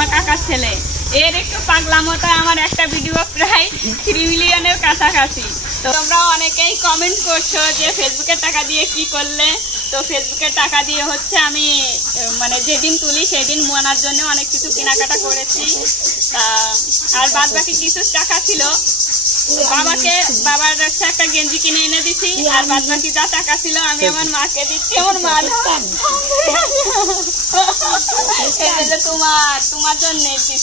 আমার কাকার ছেলে। এর একটু পাগলামোটা আমার একটা ভিডিও প্রায় 3 মিলিয়নের কাছাকাছি। তো তোমরা অনেকেই কমেন্ট করছো যে ফেসবুকের টাকা দিয়ে কি করলে। তো ফেসবুকের টাকা দিয়ে হচ্ছে আমি মানে যেদিন তুলি সেদিন মোনার জন্য অনেক কিছু কেনাকাটা করেছি। আর বাদ বাকি কিছু টাকা ছিল বাবার হচ্ছে একটা গেঞ্জি কিনে এনে দিচ্ছি। আর বাদ বাকি যা টাকা ছিল আমি আমার মাকে দিচ্ছি। আমার মা তোমার জন্য কি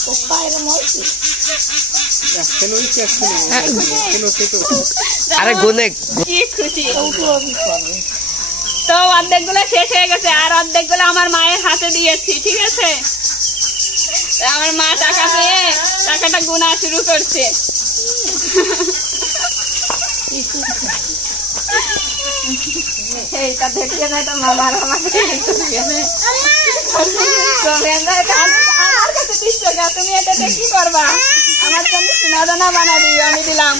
খুশি। তো অর্ধেক গুলো শেষ হয়ে গেছে আর অর্ধেক গুলো আমার মায়ের হাতে দিয়েছি। ঠিক আছে, আমার মা টাকা পেয়ে টাকাটা গোনা শুরু করছে। এইটা দেখিয়ে না তো মামার আমাকে তুমি এটাতে কি করবা? আমার জন্য সোনাদানা বানা দিও, আমি দিলাম।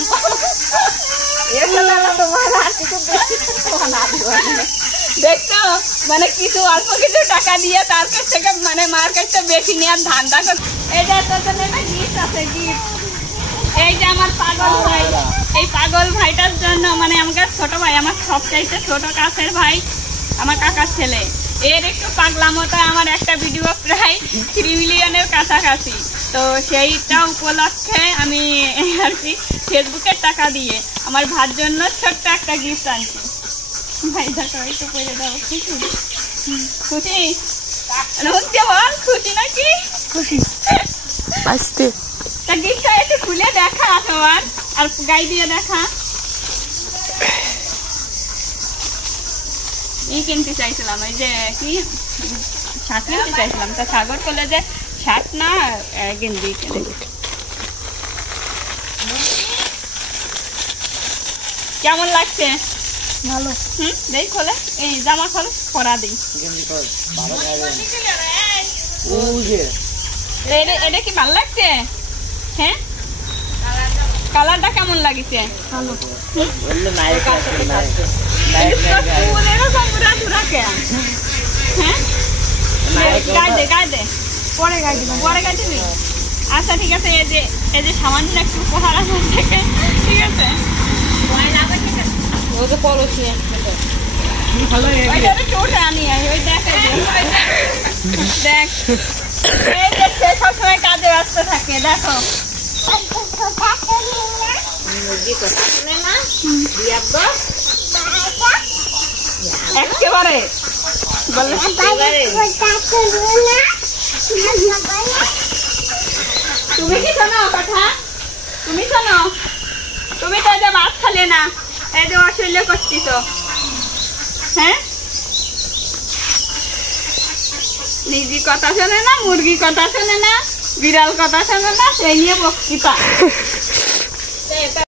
দেখছো মানে কিছু অল্প কিছু টাকা দিয়ে তার কাছ থেকে মানে মার কাছে বেশি নেওয়ার ধান্দা করছে। এই যে তোর জন্য একটা গিফট আছে, গিফট। এই যে আমার পাগল ভাই, এই পাগল ভাইটার জন্য মানে আমাকে ছোট ভাই, আমার সবচাইতে ছোট কাছের ভাই, আমার কাকার ছেলে। এর একটু পাগলামোটা আমার একটা ভিডিও প্রায় 3 মিলিয়নের কাছাকাছি। তো সেইটা উপলক্ষে আমি আর কি ফেসবুকের টাকা দিয়ে আমার ভাইয়ের জন্য ছোট্ট একটা গিফট আনছি। ভাই দেখো একটু করে দাও। খুশি খুশি হচ্ছে বল, খুশি নাকি? খুশি। তা গিফটটা একটু খুলে দেখা তোমার আর গাই দিয়ে দেখা। এই কিনতে চাইছিলাম, এই যে কি শার্ট কিনতে চাইছিলাম। তা সাগর করলে যে শার্ট না গেঞ্জি। কেমন লাগছে? ভালো। দেই খোলে, এই জামা খোলে, পরা দিই। এটা কি ভালো লাগছে? হ্যাঁ, কালারটা কেমন লাগিছে? ভালো। আচ্ছা ঠিক আছে, এই যে সামান্য একটু উপহার আমার থেকে। ঠিক আছে, সবসময় কাজে ব্যস্ত থাকে। দেখো একেবারে তুমি কি শোনো কথা? তুমি শোনো, তুমি তো এই যে ভাত খালে না, এই যে অশৈল্য করছিস। হ্যাঁ, নিজে কথা শোনে না, মুরগি কথা শোনে না, বিড়াল কথা শোনে না, সেই নিয়ে বক্তৃতা।